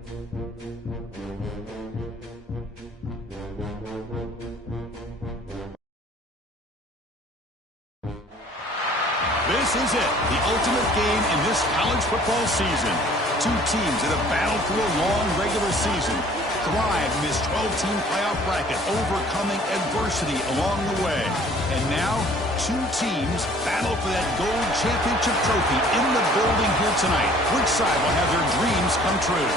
This is it, the ultimate game in this college football season. Two teams that have battled through a long regular season, thrived in this 12-team playoff bracket, overcoming adversity along the way. And now, two teams battle for that gold championship trophy in the building here tonight. Which side will have their dreams come true?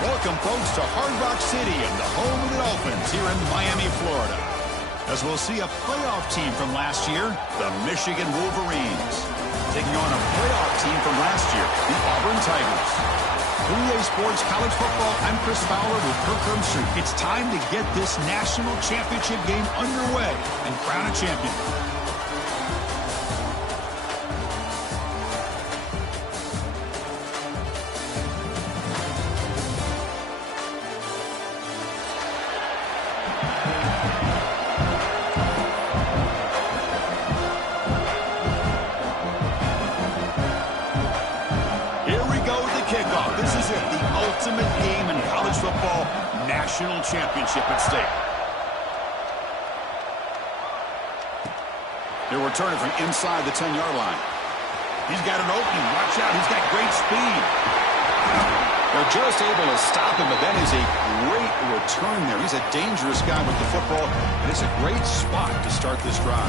Welcome, folks, to Hard Rock City and the home of the Dolphins here in Miami, Florida. As we'll see a playoff team from last year, the Michigan Wolverines, taking on a playoff team from last year, the Auburn Tigers. For EA Sports College Football, I'm Chris Fowler with Kirk Herbstreit. It's time to get this national championship game underway and crown a champion. National championship at stake. They're returning from inside the 10-yard line. He's got an opening. Watch out. He's got great speed. They're just able to stop him, but that is a great return there. He's a dangerous guy with the football, and it's a great spot to start this drive.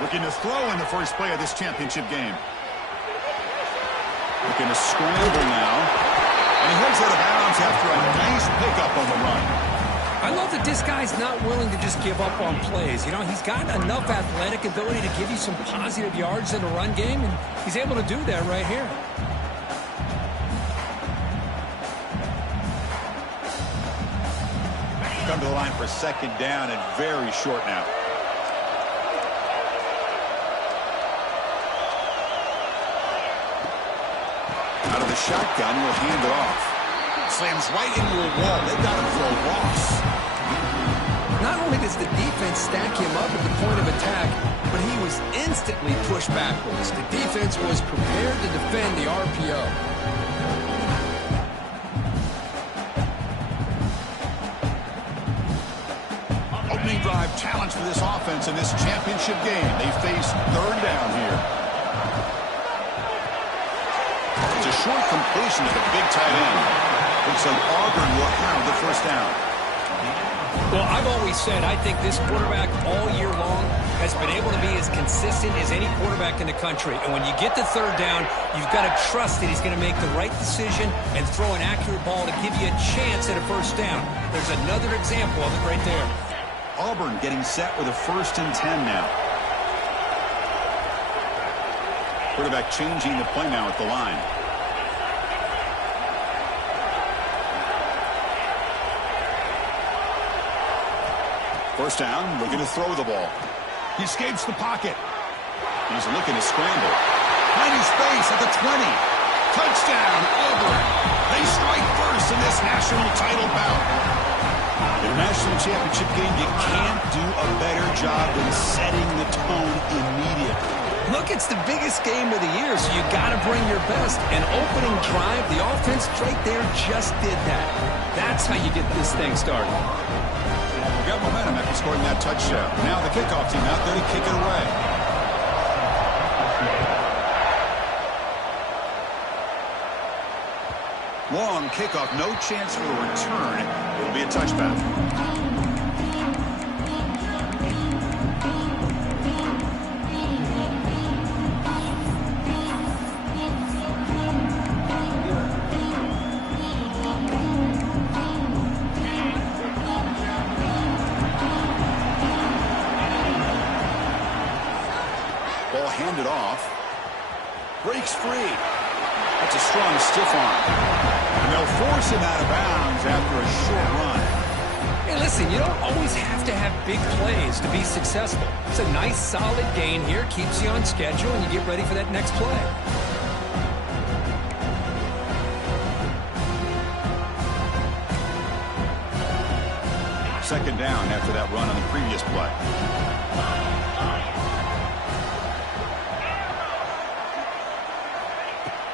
Looking to throw in the first play of this championship game. Looking to scramble now. And he heads out of bounds after a nice pickup on the run. I love that this guy's not willing to just give up on plays. You know, he's got enough athletic ability to give you some positive yards in the run game, and he's able to do that right here. Come to the line for second down and very short now. Out of the shotgun, will hand it off. Slams right into a wall. They've got him for a loss. Not only does the defense stack him up at the point of attack, but he was instantly pushed backwards. The defense was prepared to defend the RPO. Opening drive challenge for this offense in this championship game. They face third down here. It's a short completion to the big tight end. Looks like Auburn will have the first down. Well, I've always said I think this quarterback all year long has been able to be as consistent as any quarterback in the country. And when you get the third down, you've got to trust that he's going to make the right decision and throw an accurate ball to give you a chance at a first down. There's another example of it right there. Auburn getting set with a 1st and 10 now. Quarterback changing the play now at the line. First down, looking to throw the ball. He escapes the pocket. He's looking to scramble. Plenty space at the 20. Touchdown, Auburn. They strike first in this national title bout. In a national championship game, you can't do a better job than setting the tone immediately. Look, it's the biggest game of the year, so you got to bring your best. An opening drive, the offense right there just did that. That's how you get this thing started. Got momentum after scoring that touchdown. Now the kickoff team out there to kick it away. Long kickoff, no chance for a return. It'll be a touchback. Ball handed off. Breaks free. That's a strong stiff arm. And they'll force him out of bounds after a short run. Hey, listen, you don't always have to have big plays to be successful. It's a nice, solid gain here, keeps you on schedule, and you get ready for that next play. Second down after that run on the previous play.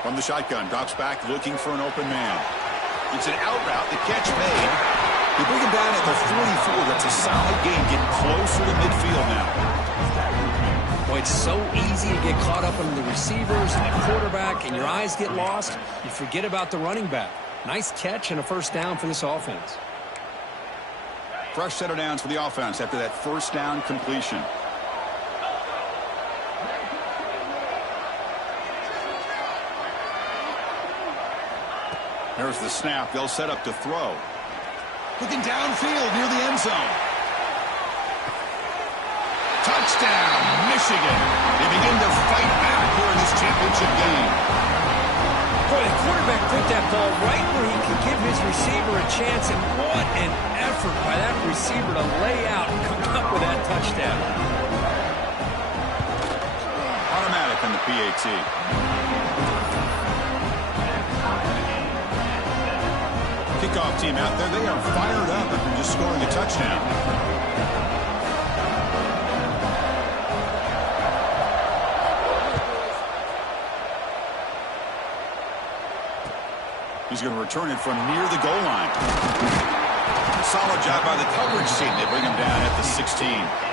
From the shotgun, drops back looking for an open man. It's an out route. The catch made. They bring him down at the 44. That's a solid gain, getting closer to midfield now. Boy, it's so easy to get caught up in the receivers and the quarterback, and your eyes get lost. You forget about the running back. Nice catch and a first down for this offense. Fresh set of downs for the offense after that first down completion. There's the snap. They'll set up to throw. Looking downfield near the end zone. Touchdown, Michigan. They begin to fight back here in this championship game. Boy, the quarterback put that ball right where he could give his receiver a chance, and what an effort by that receiver to lay out and come up with that touchdown. Automatic on the PAT. Kickoff team out there. They are fired up after just scoring a touchdown. He's going to return it from near the goal line. Solid job by the coverage team. They bring him down at the 16.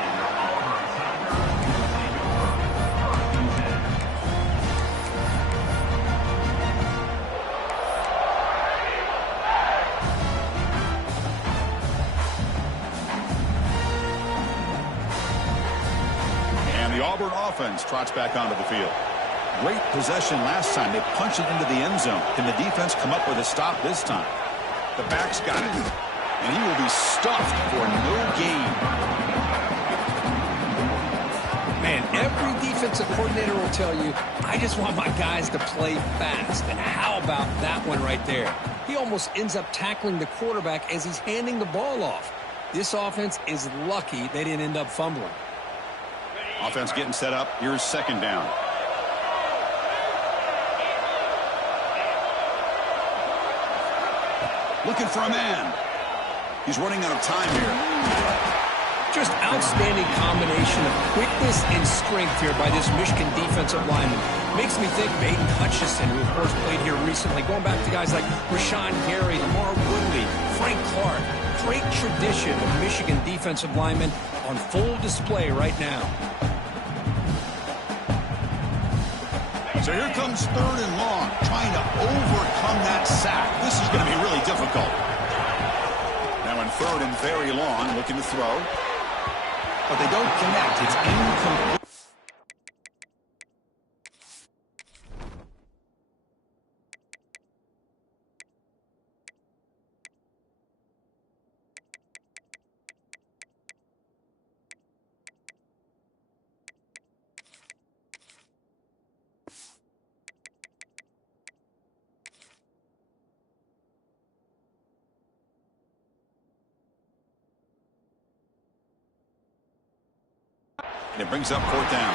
The Auburn offense trots back onto the field. Great possession last time. They punch it into the end zone. Can the defense come up with a stop this time? The back's got it. And he will be stuffed for no gain. Man, every defensive coordinator will tell you, I just want my guys to play fast. And how about that one right there? He almost ends up tackling the quarterback as he's handing the ball off. This offense is lucky they didn't end up fumbling. Offense getting set up. Here's second down. Looking for a man. He's running out of time here. Just outstanding combination of quickness and strength here by this Michigan defensive lineman. Makes me think of Aiden Hutchinson, who of course played here recently. Going back to guys like Rashawn Gary, Lamar Woodley, Frank Clark. Great tradition of Michigan defensive linemen on full display right now. So here comes third and long, trying to overcome that sack. This is going to be really difficult. Now in third and very long, looking to throw. But they don't connect. It's incomplete. And it brings up fourth down.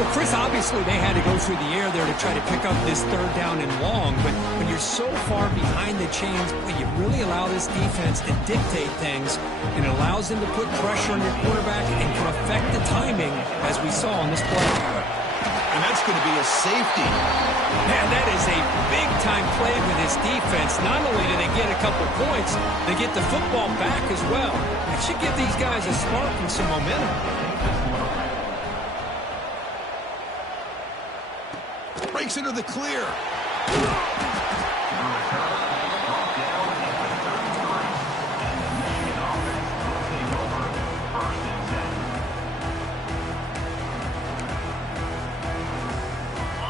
Well, Chris, obviously they had to go through the air there to try to pick up this third down and long, but when you're so far behind the chains, well, you really allow this defense to dictate things, and it allows them to put pressure on your quarterback and can affect the timing, as we saw on this play. And that's going to be a safety. Man, that is a big-time play for this defense. Not only do they get a couple points, they get the football back as well. It should give these guys a spark and some momentum. Breaks into the clear.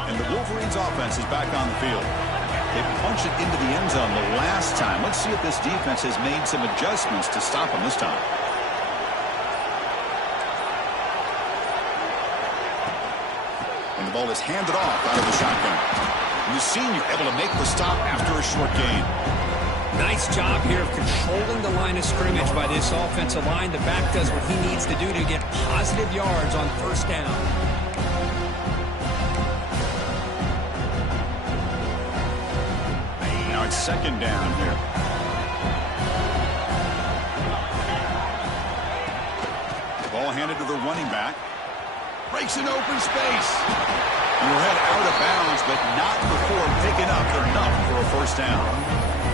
And the Wolverines offense is back on the field. They punched it into the end zone the last time. Let's see if this defense has made some adjustments to stop them this time. And the ball is handed off out of the shotgun. And the senior able to make the stop after a short gain. Nice job here of controlling the line of scrimmage by this offensive line. The back does what he needs to do to get positive yards on first down. Now it's second down here. Ball handed to the running back. Breaks an open space. And we'll head out of bounds, but not before picking up enough for a first down.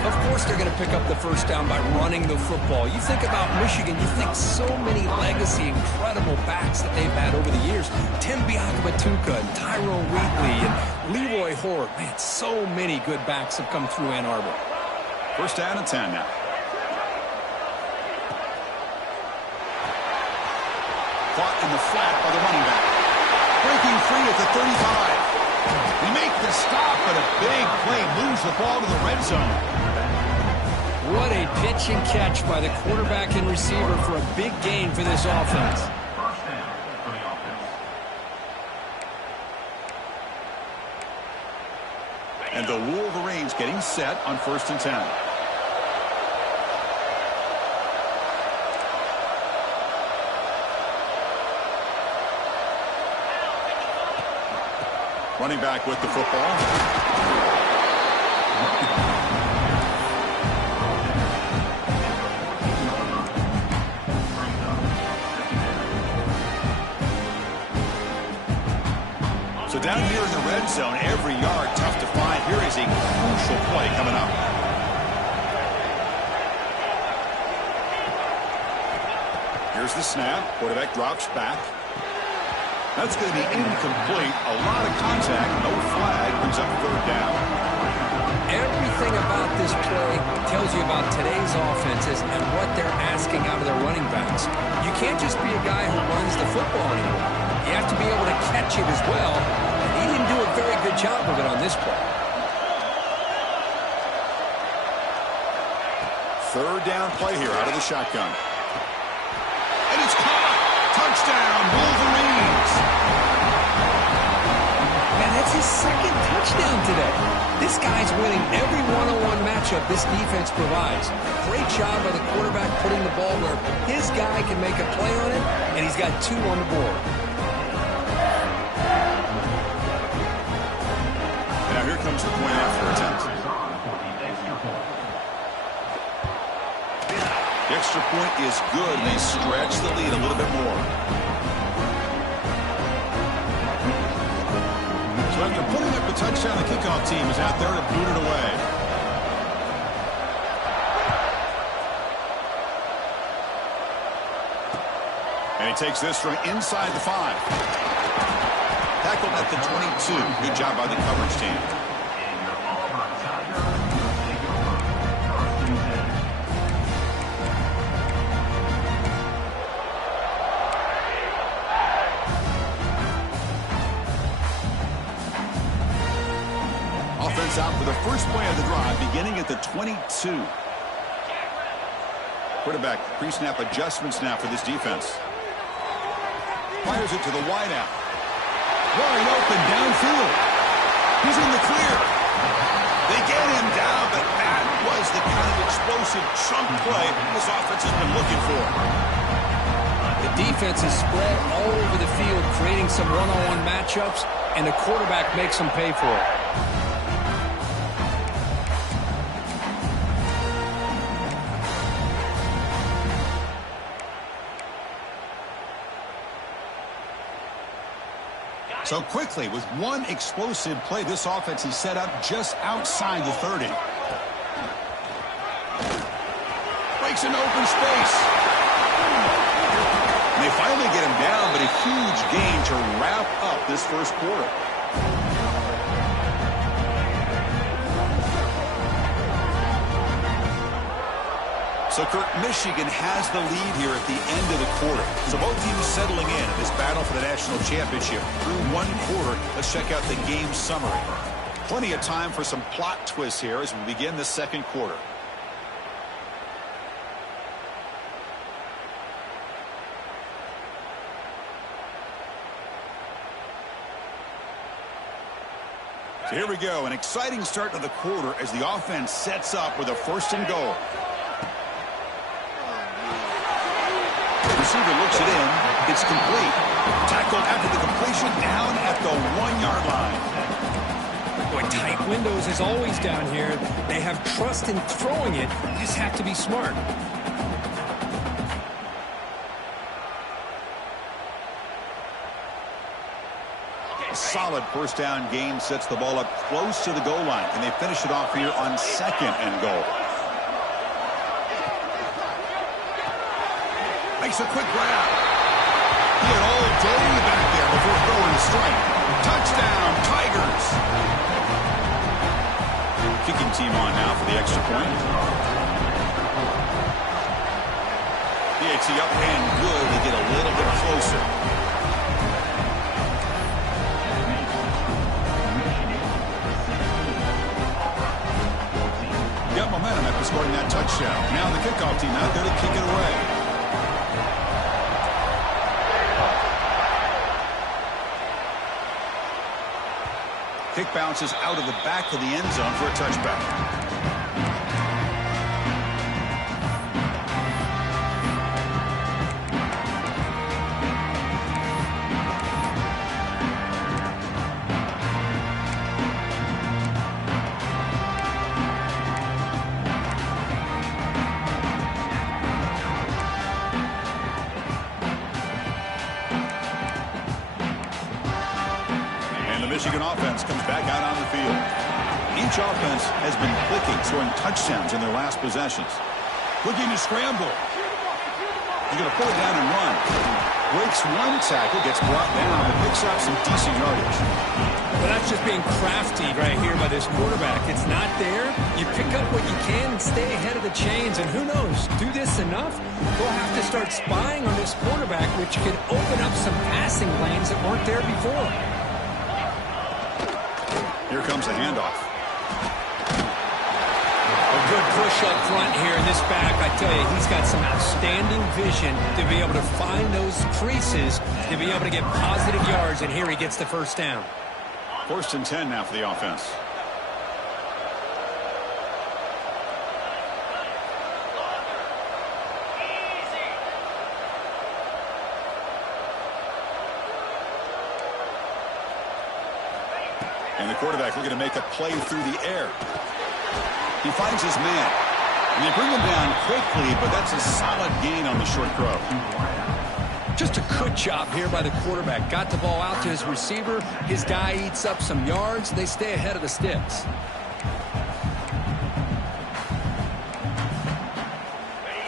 Of course they're going to pick up the first down by running the football. You think about Michigan, you think so many legacy, incredible backs that they've had over the years. Tim Biakabatuka and Tyrone Wheatley and Leroy Horde. Man, so many good backs have come through Ann Arbor. First down and 10 now. Caught in the flat by the running back. Breaking free at the 35. He makes the stop, but a big play moves the ball to the red zone. What a pitch and catch by the quarterback and receiver for a big gain for this offense. And the Wolverines getting set on first and 10. Running back with the football. So down here in the red zone, every yard tough to find. Here is a crucial play coming up. Here's the snap. Quarterback drops back. That's going to be incomplete. A lot of contact. No flag. Brings up third down. Everything about this play tells you about today's offenses and what they're asking out of their running backs. You can't just be a guy who runs the football anymore. You have to be able to catch it as well. And he didn't do a very good job of it on this play. Third down play here out of the shotgun. And it's caught. Touchdown, Wolverines. Man, that's his second touchdown today. This guy's winning every one-on-one matchup this defense provides. Great job by the quarterback putting the ball where his guy can make a play on it, and he's got 2 on the board. Now here comes the point after attempt. The extra point is good. They stretch the lead a little bit more. So after putting up the touchdown, the kickoff team is out there to boot it away. And he takes this from inside the 5. Tackled at the 22. Good job by the coverage team. Offense out for the first play of the drive, beginning at the 22. Quarterback pre-snap adjustments now for this defense. Fires it to the wideout. Wide open downfield. He's in the clear. They get him down, but that was the kind of explosive chunk play this offense has been looking for. The defense is spread all over the field, creating some one-on-one matchups, and the quarterback makes them pay for it. So quickly, with one explosive play, this offense is set up just outside the 30. Breaks an open space. And they finally get him down, but a huge gain to wrap up this first quarter. So, Kurt, Michigan has the lead here at the end of the quarter. So both teams settling in this battle for the national championship through one quarter. Let's check out the game summary. Plenty of time for some plot twists here as we begin the second quarter. So here we go, an exciting start to the quarter as the offense sets up with a 1st and goal. The receiver looks it in. It's complete. Tackled after the completion down at the 1-yard line. Boy, tight windows as always down here. They have trust in throwing it. You just have to be smart. A solid 1st down gain sets the ball up close to the goal line. Can they finish it off here on 2nd and goal? Makes a quick grab. He had all day back there before throwing a strike. Touchdown, Tigers. Kicking team on now for the extra point. DXE up and good to get a little bit closer. Got momentum after scoring that touchdown. Now the kickoff team out there to kick it away. Kick bounces out of the back of the end zone for a touchback. Michigan offense comes back out on the field. Each offense has been clicking, scoring touchdowns in their last possessions. Looking to scramble. He's going to pull it down and run. Breaks one tackle, gets brought down, and picks up some decent yardage. Well, that's just being crafty right here by this quarterback. It's not there. You pick up what you can and stay ahead of the chains. And who knows, do this enough, we'll have to start spying on this quarterback, which could open up some passing lanes that weren't there before. Here comes the handoff. A good push up front here in this back. I tell you, he's got some outstanding vision to be able to find those creases, to be able to get positive yards, and here he gets the 1st down. 1st and 10 now for the offense. And the quarterback looking to make a play through the air. He finds his man. And they bring him down quickly, but that's a solid gain on the short throw. Just a good job here by the quarterback. Got the ball out to his receiver. His guy eats up some yards. They stay ahead of the sticks.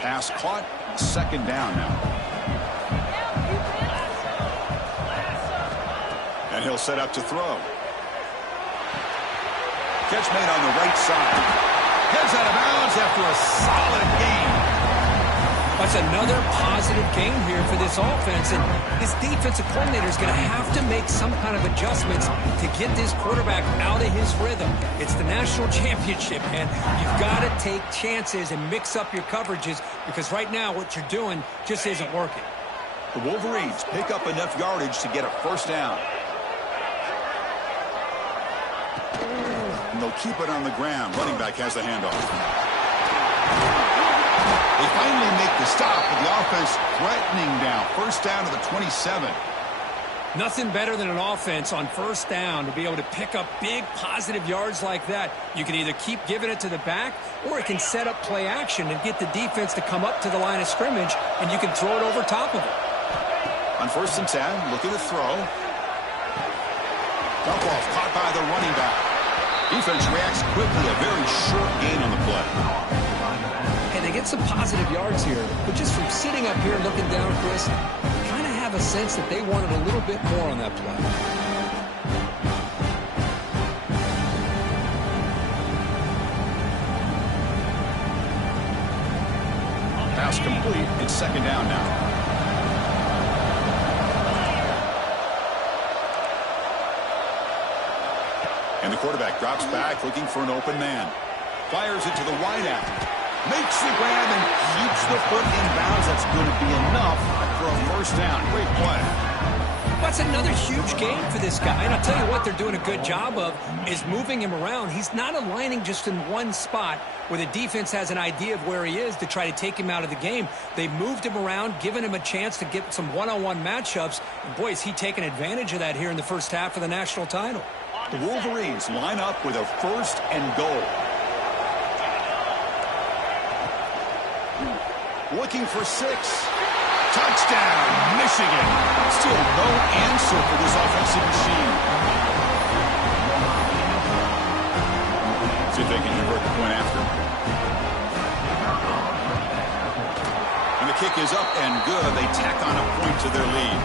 Pass caught. 2nd down now. And he'll set up to throw. Catch made on the right side. Heads out of bounds after a solid gain. That's another positive gain here for this offense, and this defensive coordinator is going to have to make some kind of adjustments to get this quarterback out of his rhythm. It's the national championship, and you've got to take chances and mix up your coverages, because right now what you're doing just isn't working. The Wolverines pick up enough yardage to get a 1st down. And they'll keep it on the ground. Running back has the handoff. They finally make the stop, but the offense threatening down. 1st down to the 27. Nothing better than an offense on 1st down to be able to pick up big positive yards like that. You can either keep giving it to the back, or it can set up play action and get the defense to come up to the line of scrimmage, and you can throw it over top of it. On 1st and 10, looking to throw. Dump off caught by the running back. Defense reacts quickly, a very short gain on the play. And they get some positive yards here, but just from sitting up here looking down, Chris, you kind of have a sense that they wanted a little bit more on that play. Pass complete. It's 2nd down now. And the quarterback drops back, looking for an open man. Fires it to the wideout. Makes the grab and keeps the foot in bounds. That's going to be enough for a 1st down. Great play. That's another huge game for this guy. And I'll tell you what they're doing a good job of is moving him around. He's not aligning just in one spot where the defense has an idea of where he is to try to take him out of the game. They moved him around, giving him a chance to get some one-on-one matchups. And boy, is he taking advantage of that here in the first half of the national title. The Wolverines line up with a 1st and goal. Looking for 6. Touchdown, Michigan. Still no answer for this offensive machine. See if they can convert the point after. And the kick is up and good. They tack on a point to their lead.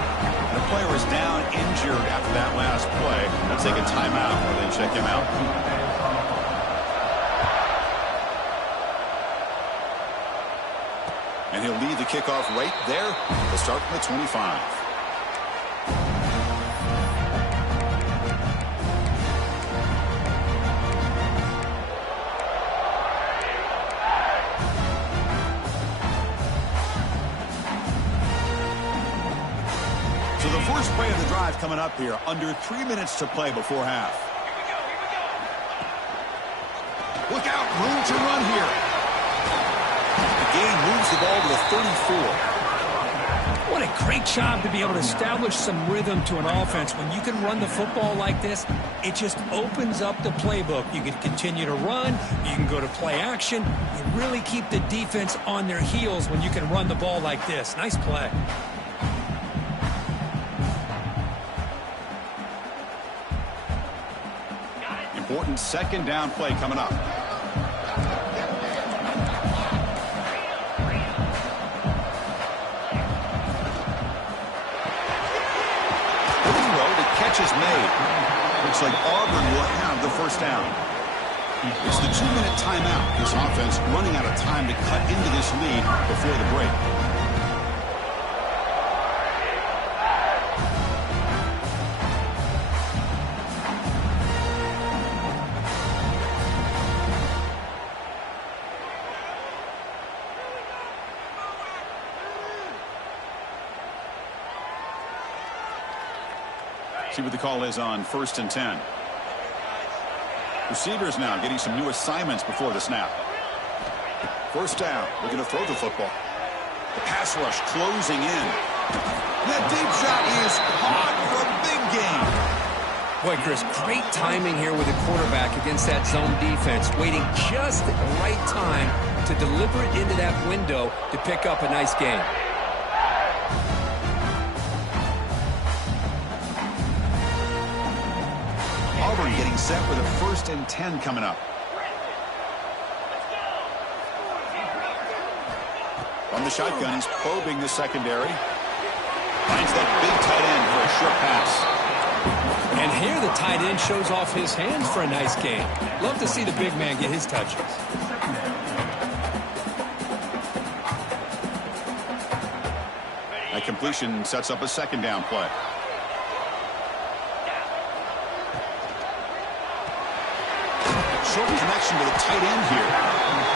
And the player is down injured after that last play. Let's take a timeout while they check him out. And he'll lead the kickoff right there to start from the 25. So the first play of the drive coming up here. Under 3 minutes to play before half. Look out, room to run here. Gain moves the ball to the 34. What a great job to be able to establish some rhythm to an offense. When you can run the football like this, it just opens up the playbook. You can continue to run. You can go to play action. You really keep the defense on their heels when you can run the ball like this. Nice play. Important 2nd down play coming up. Is made. Looks like Auburn will have the 1st down. It's the 2-minute timeout. This offense running out of time to cut into this lead before the break. See what the call is on 1st and 10. Receivers now getting some new assignments before the snap. 1st down. Looking to throw the football. The pass rush closing in. That deep shot is caught for a big gain. Boy, Chris, great timing here with the quarterback against that zone defense. Waiting just at the right time to deliver it into that window to pick up a nice gain. Auburn getting set with a 1st and 10 coming up. From the shotgun, he's probing the secondary. Finds that big tight end for a short pass. And here the tight end shows off his hands for a nice gain. Love to see the big man get his touches. That completion sets up a 2nd down play. Short connection to the tight end here.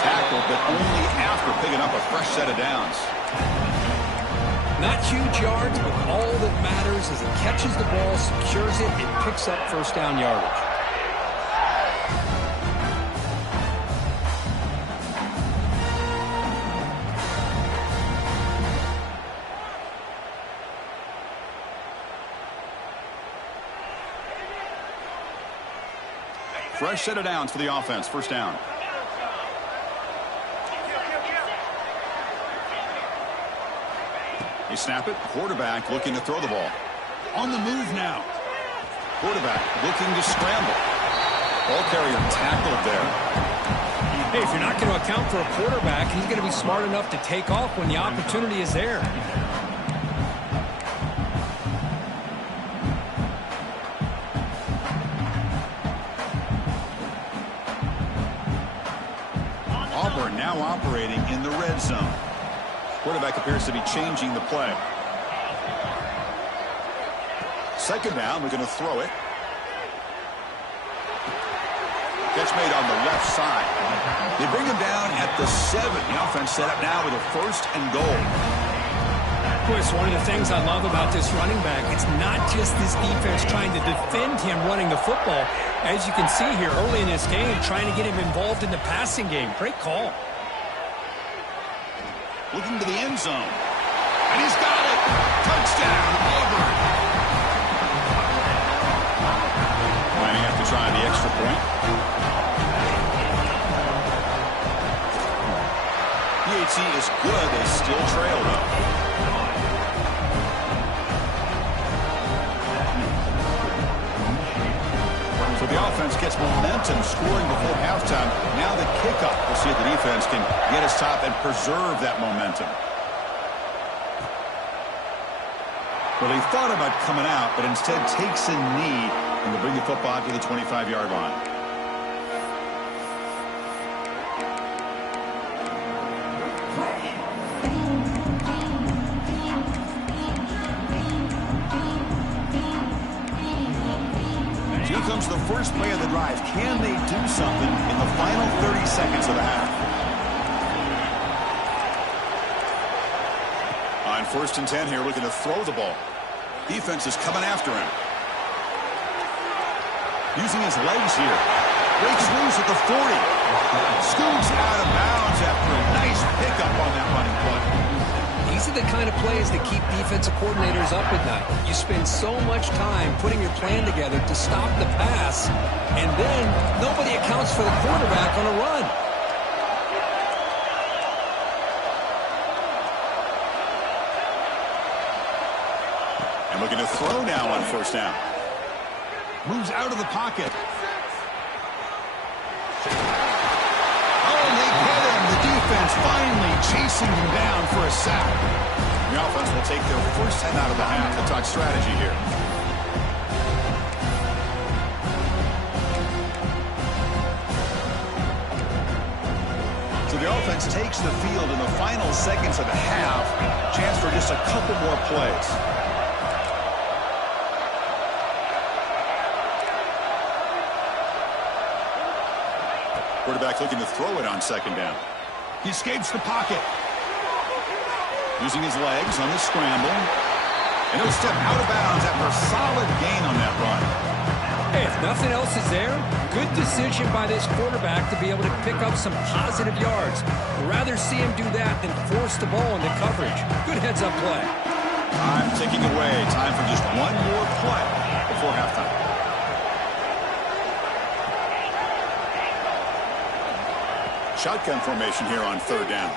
Tackled, but only after picking up a fresh set of downs. Not huge yards, but all that matters is he catches the ball, secures it, and picks up 1st down yardage. Fresh set of downs for the offense. 1st down. They snap it. Quarterback looking to throw the ball. On the move now. Quarterback looking to scramble. Ball carrier tackled there. Hey, if you're not going to account for a quarterback, he's going to be smart enough to take off when the opportunity is there. Auburn now operating in the red zone. Quarterback appears to be changing the play. 2nd down, we're going to throw it. Catch made on the left side. They bring him down at the 7. The offense set up now with a 1st and goal. Chris, one of the things I love about this running back, it's not just this defense trying to defend him running the football. As you can see here early in this game, trying to get him involved in the passing game. Great call. Looking to the end zone. And he's got it. Touchdown, Auburn. Lining up to try the extra point. PHC is good. They still trail, though. So the offense gets momentum, scoring before halftime. Now the kickoff. We'll see if the defense can get his top and preserve that momentum. Well, he thought about coming out, but instead takes a knee and will bring the football to the 25-yard line. Here comes the first play of the drive. Can they do something in the final 30 seconds of the half? On 1st and 10 here, looking to throw the ball. Defense is coming after him. Using his legs here. Breaks loose at the 40. Scoots out of bounds after a nice pickup on that running play. These are the kind of plays that keep defensive coordinators up at night. You spend so much time putting your plan together to stop the pass, and then nobody accounts for the quarterback on a run. And looking to throw now on 1st down. Moves out of the pocket. Defense finally chasing him down for a sack. The offense will take their first 10 out of the half to talk strategy here. So the offense takes the field in the final seconds of the half. Chance for just a couple more plays. Quarterback looking to throw it on 2nd down. He escapes the pocket. Using his legs on the scramble. And he'll step out of bounds after a solid gain on that run. Hey, if nothing else is there, good decision by this quarterback to be able to pick up some positive yards. I'd rather see him do that than force the ball into coverage. Good heads-up play. Time ticking away. Time for just one more play before halftime. Shotgun formation here on 3rd down.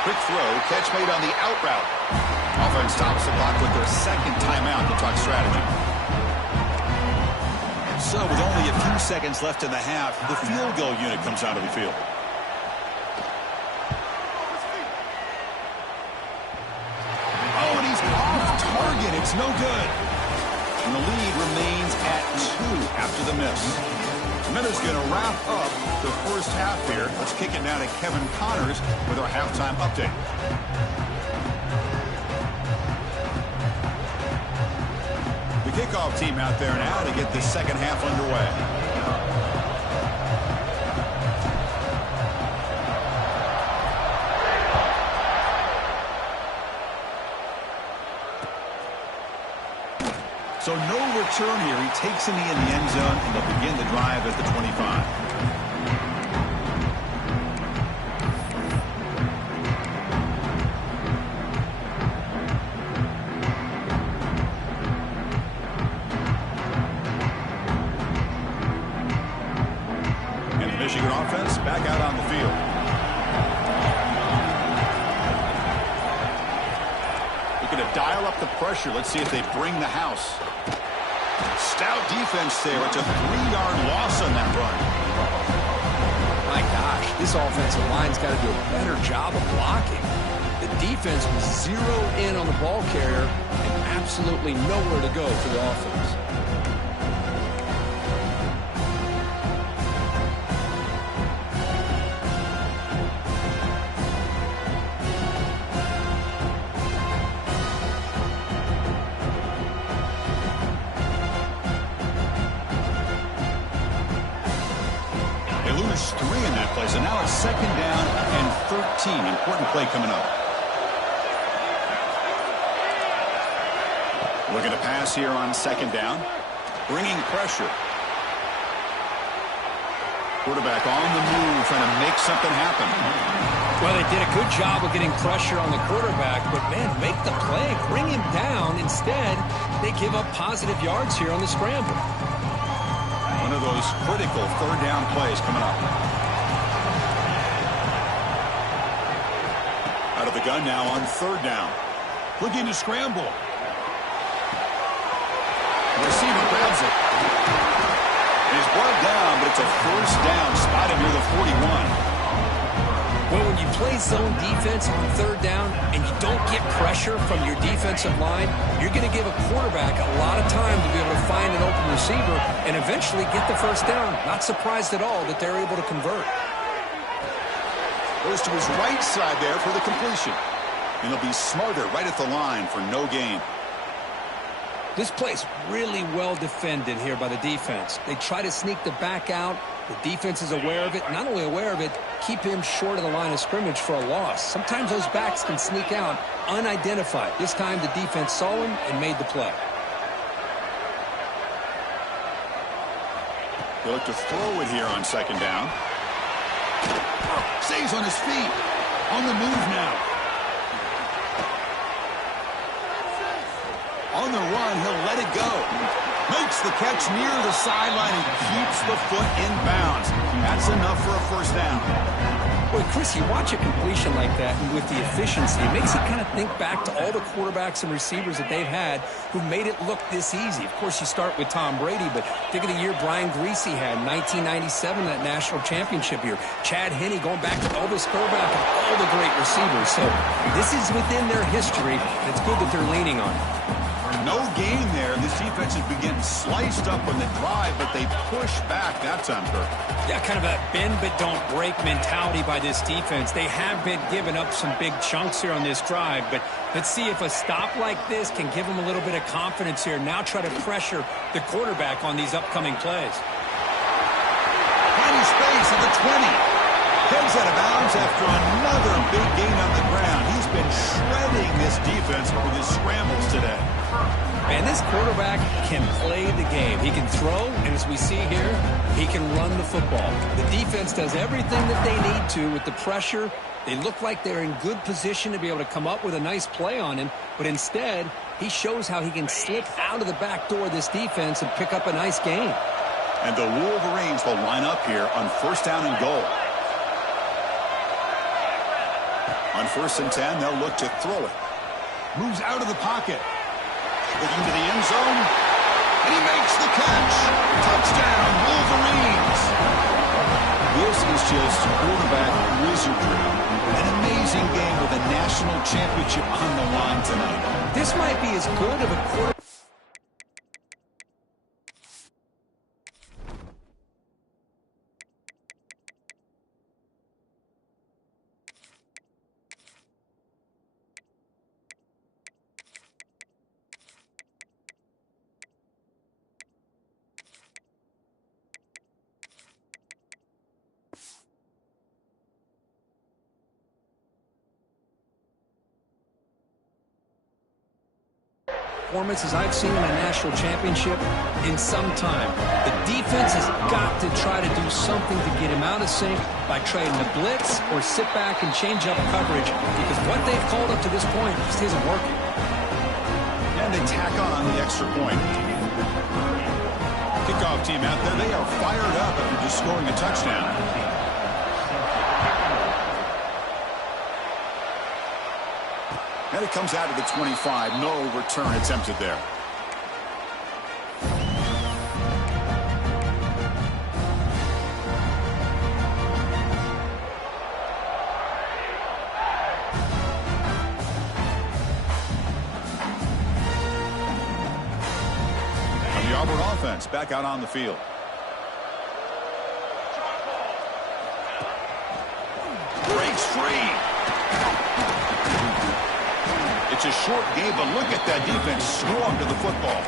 Quick throw, catch made on the out route. Auburn stops the clock with their 2nd timeout to talk strategy. So with only a few seconds left in the half, the field goal unit comes out of the field. Oh, and he's off target. It's no good. And the lead remains at 2 after the miss. Minutes going to wrap up the first half here. Let's kick it now to Kevin Connors with our halftime update. The kickoff team out there now to get the second half underway. So no return here. He takes a knee in the end zone, and they'll begin the drive at the 25. And the Michigan offense back out on the field. Looking to dial up the pressure. Let's see if they bring the house. Stout defense there. It's a 3-yard loss on that run. My gosh, this offensive line's got to do a better job of blocking. The defense was zeroed in on the ball carrier and absolutely nowhere to go for the offense. Lose 3 in that play, so now it's 2nd down and 13. Important play coming up. Looking to pass here on second down. Bringing pressure. Quarterback on the move, trying to make something happen. Well, they did a good job of getting pressure on the quarterback, but, man, make the play. Bring him down. Instead, they give up positive yards here on the scramble. One of those critical third down plays coming up. Out of the gun now on third down. Looking to scramble. The receiver grabs it. He's brought down, but it's a first down, spotted near the 41. Well, when you play zone defense on third down and you don't get pressure from your defensive line, you're going to give a quarterback a lot of time to be able to find an open receiver and eventually get the first down. Not surprised at all that they're able to convert. Goes to his right side there for the completion. And he'll be smarter right at the line for no gain. This play's really well defended here by the defense. They try to sneak the back out. The defense is aware of it. Not only aware of it, keep him short of the line of scrimmage for a loss. Sometimes those backs can sneak out unidentified. This time the defense saw him and made the play. They look to throw it here on second down. Stays on his feet. On the move now. On the run, he'll let it go. Makes the catch near the sideline and keeps the foot in bounds. That's enough for a first down. Boy, Chris, you watch a completion like that, and with the efficiency, it makes you kind of think back to all the quarterbacks and receivers that they've had who made it look this easy. Of course, you start with Tom Brady, but think of the year Brian Griese had, 1997, that national championship year. Chad Henne going back to Elvis Grbac and all the great receivers. So this is within their history. It's good that they're leaning on it. No gain there. This defense has been getting sliced up on the drive, but they push back that time, Kirk. Yeah, kind of a bend but don't break mentality by this defense. They have been giving up some big chunks here on this drive, but let's see if a stop like this can give them a little bit of confidence here. Now try to pressure the quarterback on these upcoming plays. Tiny space at the 20. Heads out of bounds after another big gain on the ground. He's been shredding this defense with his scrambles today. Man, this quarterback can play the game. He can throw, and as we see here, he can run the football. The defense does everything that they need to with the pressure. They look like they're in good position to be able to come up with a nice play on him, but instead, he shows how he can slip out of the back door of this defense and pick up a nice gain. And the Wolverines will line up here on first down and goal. On first and 10, they'll look to throw it. Moves out of the pocket. Looking to the end zone. And he makes the catch. Touchdown, Wolverines. This is just quarterback wizardry. An amazing game with a national championship on the line tonight. This might be as good of a quarterback. Performances I've seen in a national championship in some time. The defense has got to try to do something to get him out of sync by trying to blitz or sit back and change up coverage, because what they've called up to this point just isn't working. And they tack on the extra point. Kickoff team out there, they are fired up after just scoring a touchdown. And it comes out of the 25. No return attempted there. And the Auburn offense back out on the field. Breaks free. It's a short game, but look at that defense swarm to the football.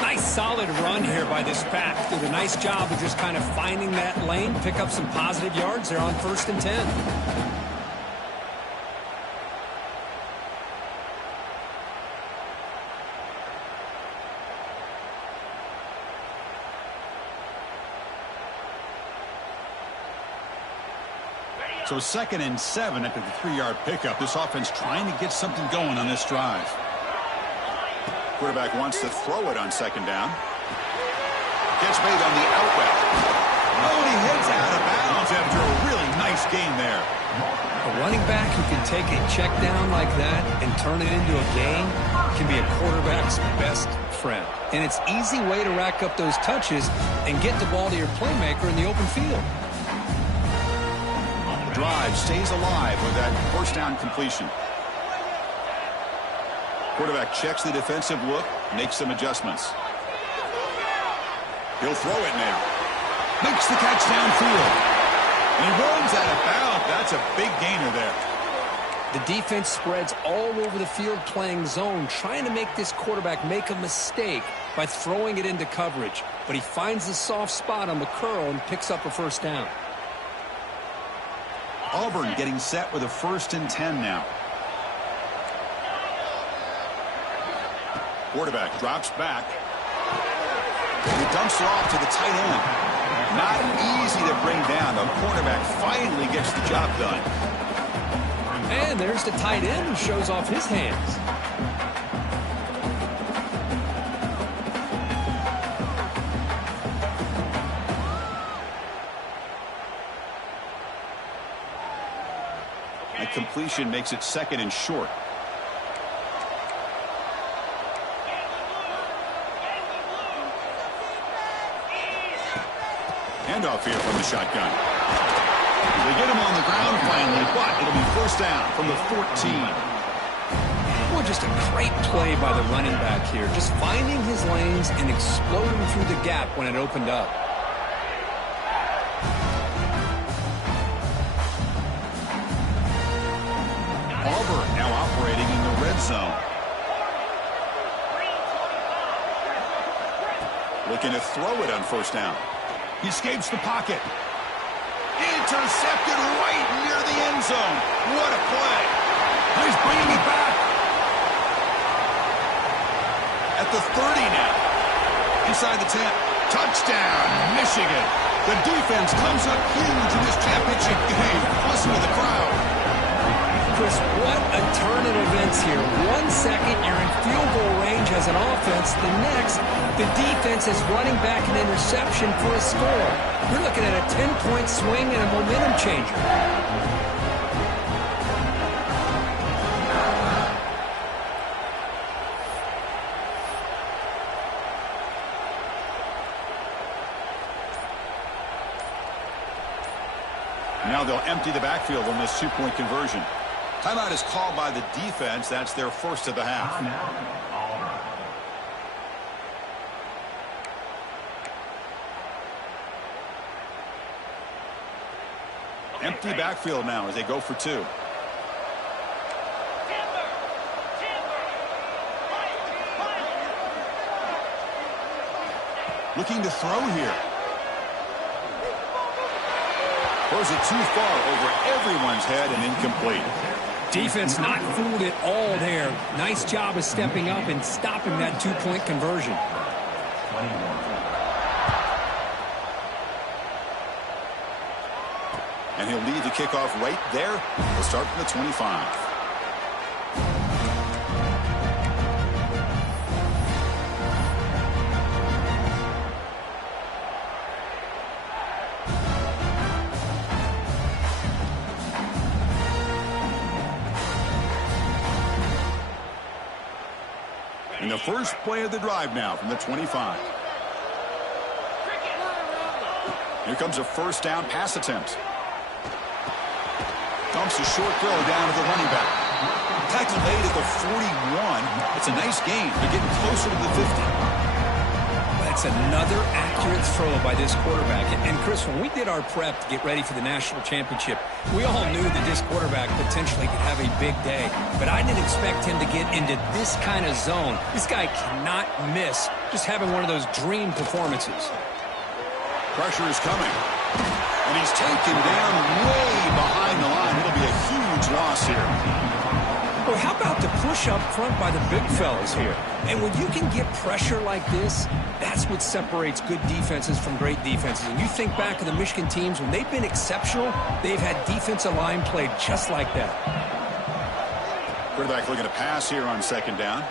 Nice solid run here by this pack. Did a nice job of just kind of finding that lane, pick up some positive yards there on first and 10. So 2nd and 7 after the 3-yard pickup. This offense trying to get something going on this drive. Quarterback wants to throw it on 2nd down. Gets made on the out route. Oh, and he heads out of bounds after a really nice gain there. A running back who can take a check down like that and turn it into a gain can be a quarterback's best friend. And it's an easy way to rack up those touches and get the ball to your playmaker in the open field. The drive stays alive with that 1st down completion. Quarterback checks the defensive look, makes some adjustments. He'll throw it now. Makes the catch downfield. And he runs out of bounds. That's a big gainer there. The defense spreads all over the field playing zone, trying to make this quarterback make a mistake by throwing it into coverage. But he finds the soft spot on the curl and picks up a 1st down. Auburn getting set with a 1st and 10 now. Quarterback drops back. He dumps it off to the tight end. Not easy to bring down. The quarterback finally gets the job done. And there's the tight end who shows off his hands. That completion makes it 2nd and short. Handoff here from the shotgun. They get him on the ground finally, but it'll be 1st down from the 14. Well, just a great play by the running back here. Just finding his lanes and exploding through the gap when it opened up. Auburn now operating in the red zone. Looking to throw it on 1st down. He escapes the pocket. Intercepted right near the end zone. What a play. He's bringing it back. At the 30 now. Inside the 10. Touchdown, Michigan. The defense comes up huge in this championship game. Listen to the crowd. Chris, what a turn of events here. 1 second, you're in field goal range as an offense. The next, the defense is running back an interception for a score. You're looking at a 10-point swing and a momentum changer. Now they'll empty the backfield on this 2-point conversion. Timeout is called by the defense. That's their 1st of the half. Empty backfield now as they go for 2. Looking to throw here. Throws it too far over everyone's head and incomplete. Defense not fooled at all there. Nice job of stepping up and stopping that 2-point conversion. And he'll lead the kickoff right there. We'll start from the 25. And the first play of the drive now from the 25. Here comes a 1st down pass attempt. Dumps a short throw down to the running back. Tackled late at the 41. It's a nice gain. They're getting closer to the 50. That's another accurate throw by this quarterback. And Chris, when we did our prep to get ready for the national championship, we all knew that this quarterback potentially could have a big day. But I didn't expect him to get into this kind of zone. This guy cannot miss just having one of those dream performances. Pressure is coming. And he's taken down way behind the line. It'll be a huge loss here. Well, how about the push up front by the big fellas here? And when you can get pressure like this, that's what separates good defenses from great defenses. And you think back to the Michigan teams, when they've been exceptional, they've had defensive line played just like that. Quarterback looking to pass here on second down.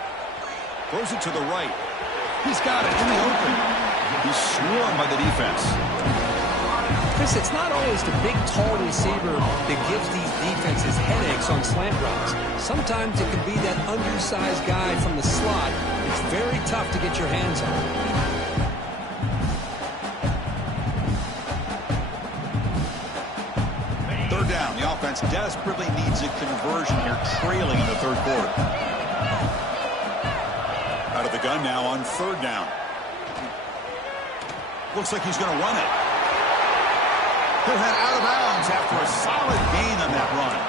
Throws it to the right. He's got it in the open. He's swarmed by the defense. Chris, it's not always the big, tall receiver that gives these defenses headaches on slant routes. Sometimes it can be that undersized guy from the slot. It's very tough to get your hands on. Third down. The offense desperately needs a conversion here, trailing in the third quarter. Out of the gun now on third down. Looks like he's going to run it. He'll head out of bounds after a solid gain on that run.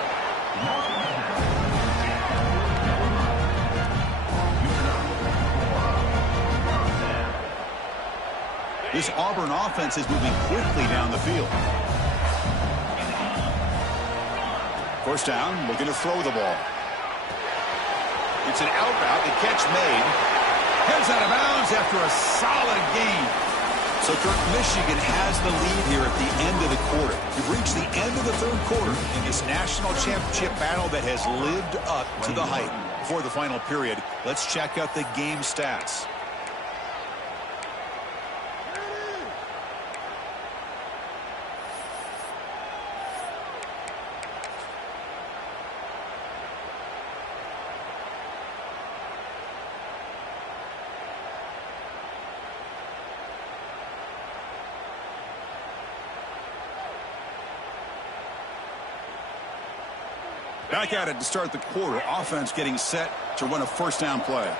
This Auburn offense is moving quickly down the field. First down, looking to throw the ball. It's an out route, the catch made. Heads out of bounds after a solid gain. So, Kirk, Michigan has the lead here at the end of the quarter. We've reached the end of the third quarter in this national championship battle that has lived up to the hype. Before the final period, let's check out the game stats. Back at it to start the quarter. Offense getting set to run a first down play.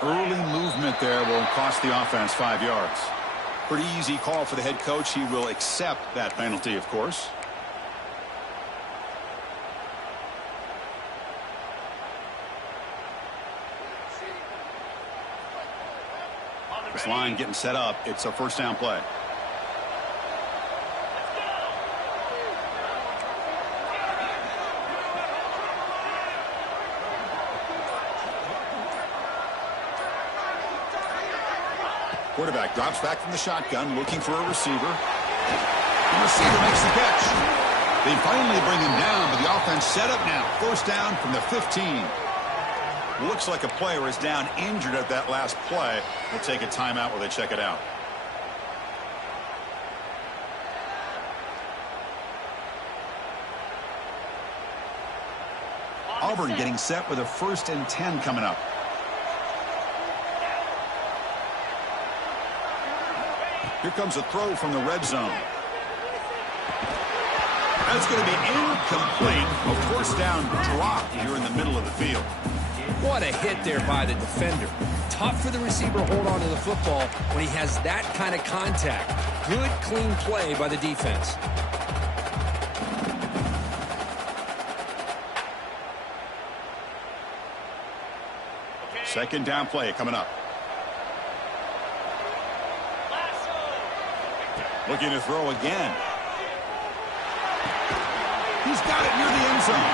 Early movement there will cost the offense 5 yards. Pretty easy call for the head coach. He will accept that penalty, of course. This line getting set up. It's a first down play. Quarterback drops back from the shotgun, looking for a receiver. The receiver makes the catch. They finally bring him down, but the offense set up now. First down from the 15. Looks like a player is down injured at that last play. We'll take a timeout while they check it out. Auburn getting set with a 1st and 10 coming up. Here comes a throw from the red zone. That's going to be incomplete. A first down drop here in the middle of the field. What a hit there by the defender. Tough for the receiver to hold on to the football when he has that kind of contact. Good, clean play by the defense. Second down play coming up. Looking to throw again. He's got it near the end zone.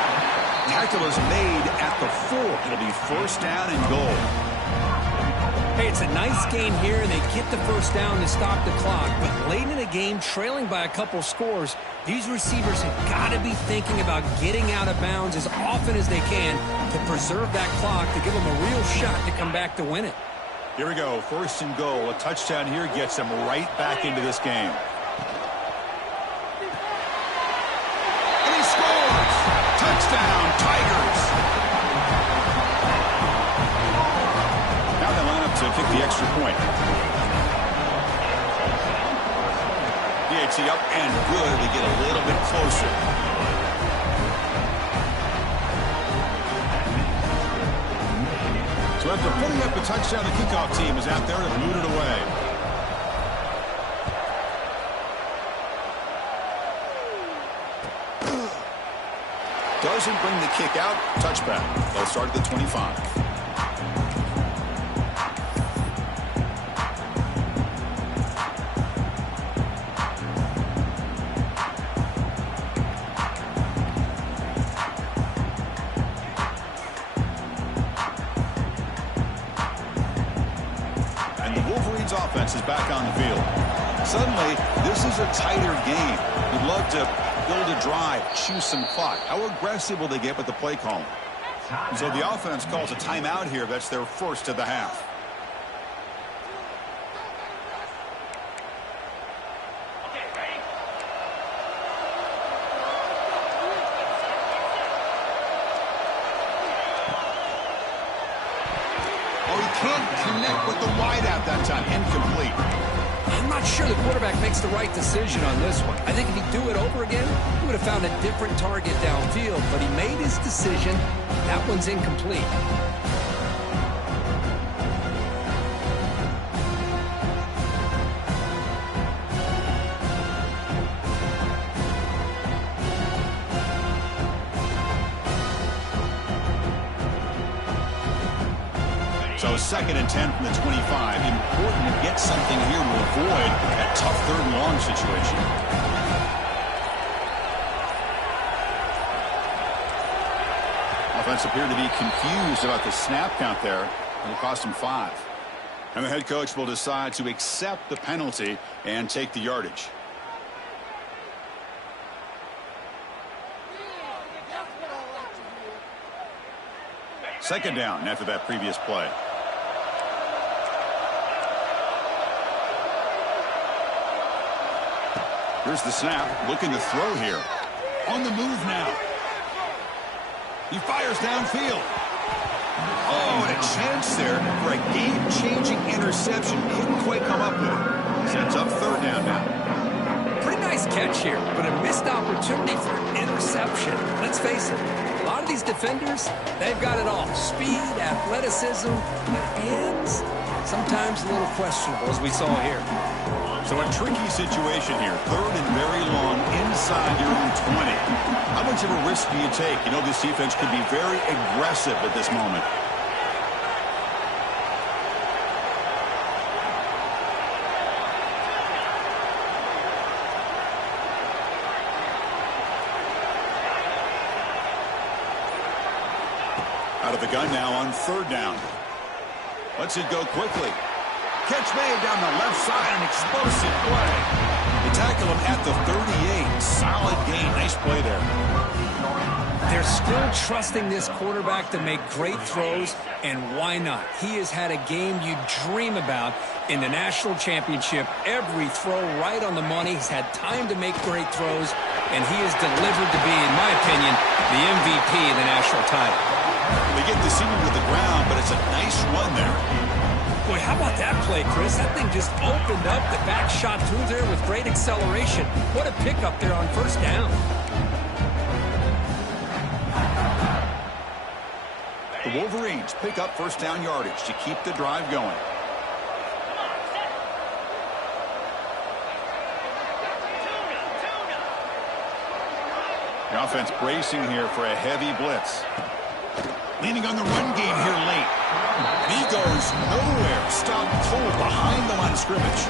Tackle is made at the 4. It'll be first down and goal. Hey, it's a nice game here, and they get the first down to stop the clock. But late in the game, trailing by a couple scores, these receivers have got to be thinking about getting out of bounds as often as they can to preserve that clock, to give them a real shot to come back to win it. Here we go, first and goal. A touchdown here gets them right back into this game. And he scores! Touchdown, Tigers! Now they line up to kick the extra point. DHC up and good to get a little bit closer. So after putting up a touchdown, the kickoff team is out there to boot it away. Doesn't bring the kick out. Touchback. They'll start at the 25. Wolverines offense is back on the field. Suddenly, this is a tighter game. You'd love to build a drive, choose some clock. How aggressive will they get with the play calling? So the offense calls a timeout here. That's their first of the half. Can't connect with the wideout that time. Incomplete. I'm not sure the quarterback makes the right decision on this one. I think if he'd do it over again, he would have found a different target downfield, but he made his decision. That one's incomplete. So 2nd and 10 from the 25. Important to get something here to avoid that tough 3rd and long situation. Offense appeared to be confused about the snap count there. It'll cost him 5. And the head coach will decide to accept the penalty and take the yardage. Second down after that previous play. Here's the snap, looking to throw here. On the move now. He fires downfield. Oh, and a chance there for a game-changing interception. Couldn't quite come up with it. Sets up 3rd down now. Pretty nice catch here, but a missed opportunity for interception. Let's face it, a lot of these defenders, they've got it all. Speed, athleticism, hands, sometimes a little questionable, as we saw here. So a tricky situation here. 3rd and very long inside your own 20. How much of a risk do you take? You know, this defense could be very aggressive at this moment. Out of the gun now on 3rd down. Lets it go quickly. Catch made down the left side, an explosive play. They tackle him at the 38. Solid gain. Nice play there. They're still trusting this quarterback to make great throws, and why not? He has had a game you dream about in the national championship. Every throw right on the money. He's had time to make great throws, and he has delivered to be, in my opinion, the MVP of the national title. They get the senior to the ground, but it's a nice run there. Boy, how about that play, Chris? That thing just opened up. The back shot through there with great acceleration. What a pickup there on 1st down. The Wolverines pick up 1st down yardage to keep the drive going. The offense bracing here for a heavy blitz. Leaning on the run game here late. And he goes nowhere. Stopped cold behind the line of scrimmage.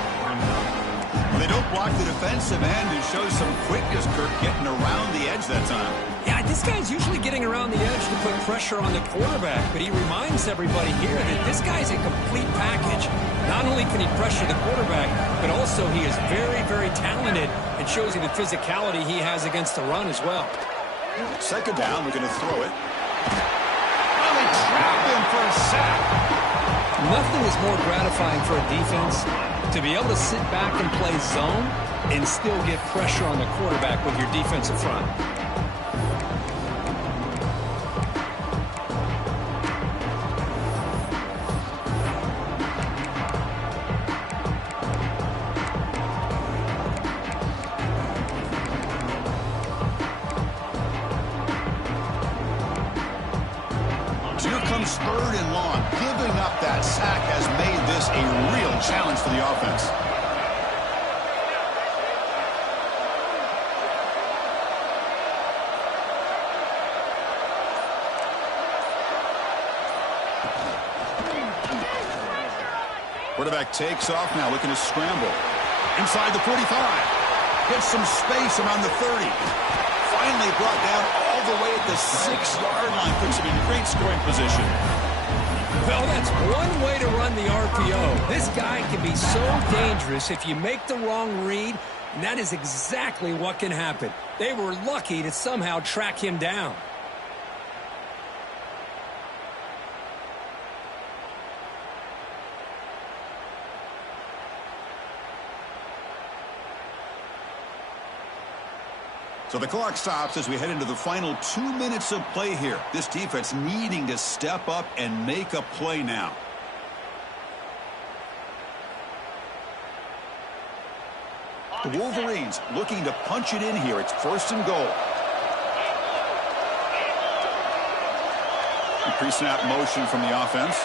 Well, they don't block the defensive end and show some quickness, Kirk, getting around the edge that time. Yeah, this guy's usually getting around the edge to put pressure on the quarterback, but he reminds everybody here that this guy's a complete package. Not only can he pressure the quarterback, but also he is very, very talented and shows you the physicality he has against the run as well. 2nd down, we're going to throw it. Trapped him for a sack. Nothing is more gratifying for a defense to be able to sit back and play zone and still get pressure on the quarterback with your defensive front. Comes 3rd and long. Giving up that sack has made this a real challenge for the offense. Quarterback takes off now, looking to scramble. Inside the 45. Gets some space around the 30. Finally brought down all the way at the 6-yard line. Puts him in great scoring position. Well, that's one way to run the RPO. This guy can be so dangerous if you make the wrong read, and that is exactly what can happen. They were lucky to somehow track him down. So the clock stops as we head into the final 2 minutes of play here. This defense needing to step up and make a play now. The Wolverines looking to punch it in here. It's 1st and goal. Pre-snap motion from the offense.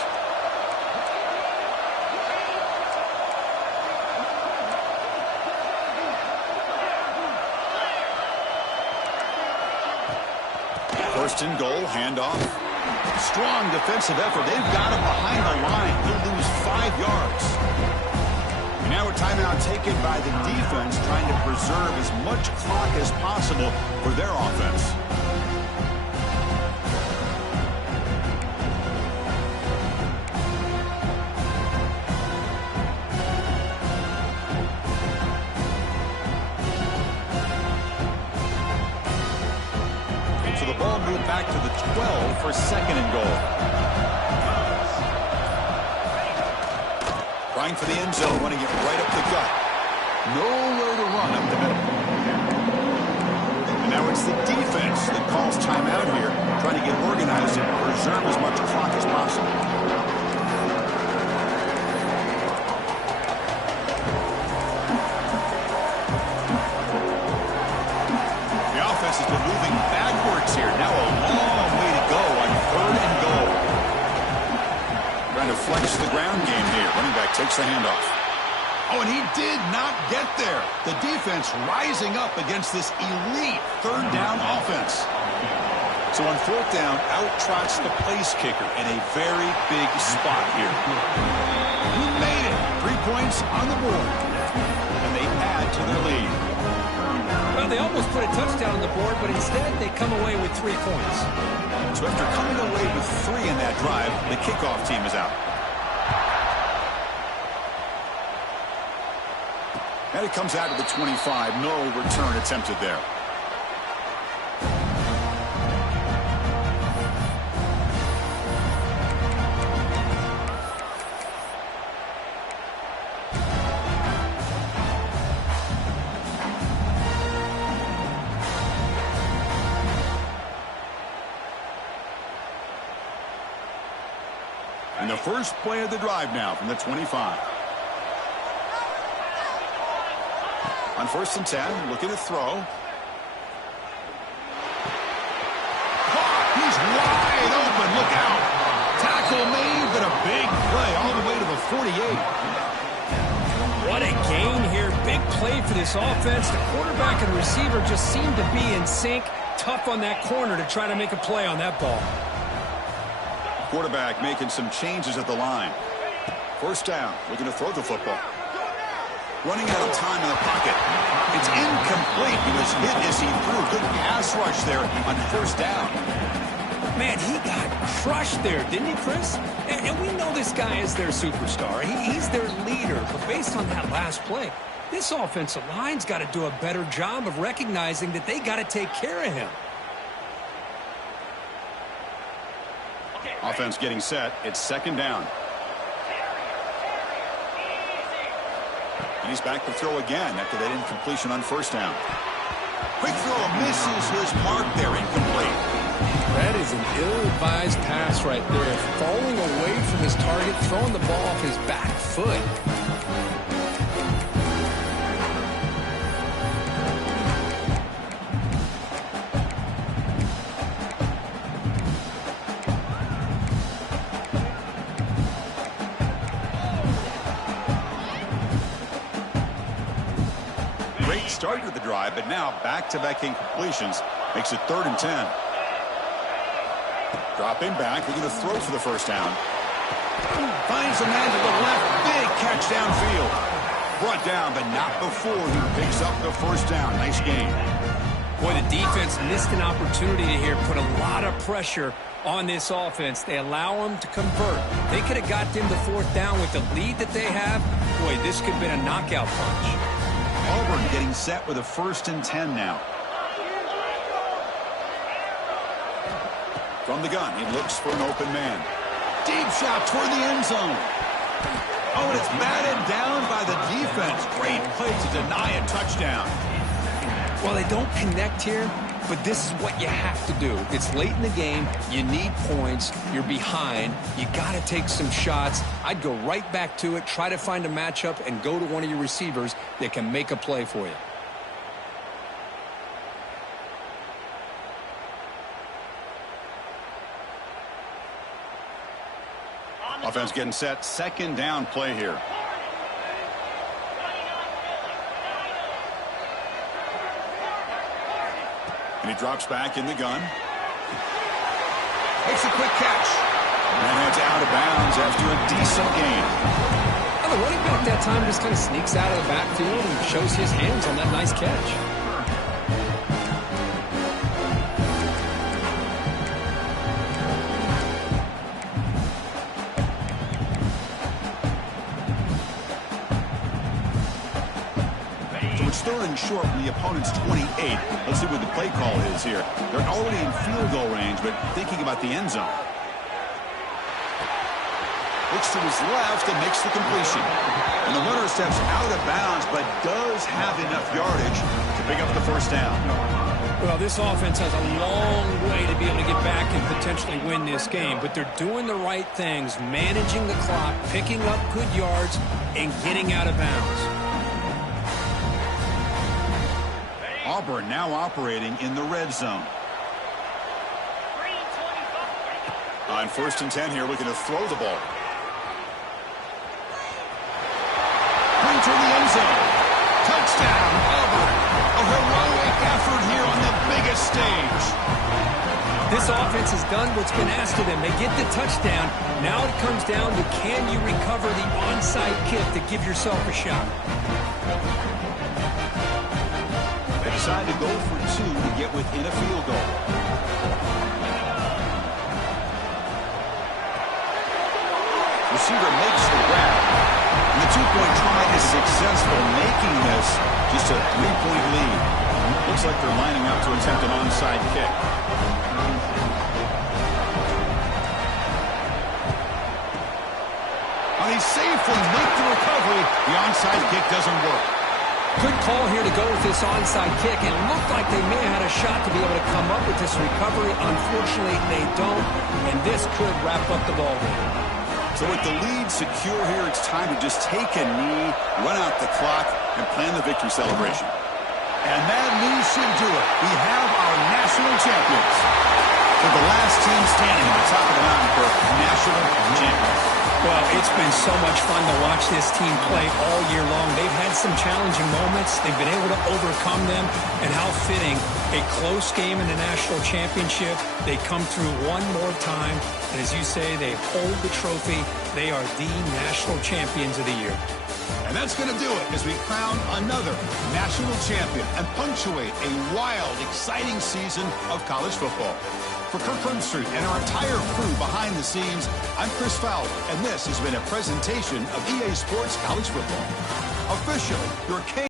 First and goal, handoff. Strong defensive effort. They've got him behind the line. He'll lose 5 yards. And now a timeout taken by the defense, trying to preserve as much clock as possible for their offense. Ball moved back to the 12 for 2nd and goal. Trying for the end zone, running it right up the gut. Nowhere to run up the middle. And now it's the defense that calls timeout here, trying to get organized and preserve as much clock as possible. Has been moving backwards here. Now a long way to go on 3rd and goal. Trying to flex the ground game here. Running back takes the handoff. Oh, and he did not get there. The defense rising up against this elite 3rd down offense. So on 4th down, out trots the place kicker in a very big spot here. Who made it? 3 points on the board. And they add to their lead. Well, they almost put a touchdown on the board, but instead they come away with 3 points. So after coming away with 3 in that drive, the kickoff team is out. And it comes out to the 25. No return attempted there. And the first play of the drive now from the 25. On 1st and 10, looking to throw. He's wide open. Look out. Tackle made, but a big play all the way to the 48. What a gain here. Big play for this offense. The quarterback and receiver just seem to be in sync. Tough on that corner to try to make a play on that ball. Quarterback making some changes at the line. 1st down, looking to throw the football. Running out of time in the pocket. It's incomplete. He was hit as he threw. Good pass rush there on 1st down. Man, he got crushed there, didn't he, Chris? And we know this guy is their superstar. He's their leader. But based on that last play, this offensive line's got to do a better job of recognizing that they got to take care of him. Offense getting set. It's 2nd down. And he's back to throw again after that incompletion on 1st down. Quick throw misses his mark there, incomplete. That is an ill-advised pass right there. Falling away from his target, throwing the ball off his back foot. Start with the drive, but now back-to-back incompletions makes it 3rd and 10. Dropping back, looking to throw for the 1st down. Finds a man to the left, big catch downfield. Brought down, but not before he picks up the 1st down. Nice game. Boy, the defense missed an opportunity to here, put a lot of pressure on this offense. They allow them to convert. They could have got them the fourth down with the lead that they have. Boy, this could have been a knockout punch. Auburn getting set with a 1st and 10 now. From the gun, he looks for an open man. Deep shot toward the end zone. Oh, and it's batted down by the defense. Great play to deny a touchdown. Well, they don't connect here, but this is what you have to do. It's late in the game. You need points. You're behind. You got to take some shots. I'd go right back to it, try to find a matchup, and go to one of your receivers that can make a play for you. Offense getting set. 2nd down play here. And he drops back in the gun. Makes a quick catch. And it's out of bounds after a decent gain. Well, the running back that time just kind of sneaks out of the backfield and shows his hands on that nice catch. It's 3rd and short from the opponent's 28. Let's see what the play call is here. They're already in field goal range, but thinking about the end zone. Looks to his left and makes the completion. And the runner steps out of bounds, but does have enough yardage to pick up the 1st down. Well, this offense has a long way to be able to get back and potentially win this game, but they're doing the right things, managing the clock, picking up good yards, and getting out of bounds. Auburn now operating in the red zone. On 1st and 10 here, looking to throw the ball. Into the end zone. Touchdown, Auburn. A heroic effort here on the biggest stage. This offense has done what's been asked of them. They get the touchdown. Now it comes down to, can you recover the onside kick to give yourself a shot? They decide to go for 2 to get within a field goal. Receiver makes the grab. And the 2-point try is successful, making this just a 3-point lead. Looks like they're lining up to attempt an onside kick. Well, they safely make the recovery. The onside kick doesn't work. Good call here to go with this onside kick. It looked like they may have had a shot to be able to come up with this recovery. Unfortunately, they don't, and this could wrap up the ball game. So with the lead secure here, it's time to just take a knee, run out the clock, and plan the victory celebration. And that knee should do it. We have our national champions. For the last team standing at the top of the mountain for national champions. Well, it's been so much fun to watch this team play all year long. They've had some challenging moments. They've been able to overcome them. And how fitting, a close game in the national championship. They come through one more time. And as you say, they hold the trophy. They are the national champions of the year. And that's going to do it as we crown another national champion and punctuate a wild, exciting season of college football. For Kirk Herbstreit and our entire crew behind the scenes, I'm Chris Fowler, and this has been a presentation of EA Sports College Football. Officially, your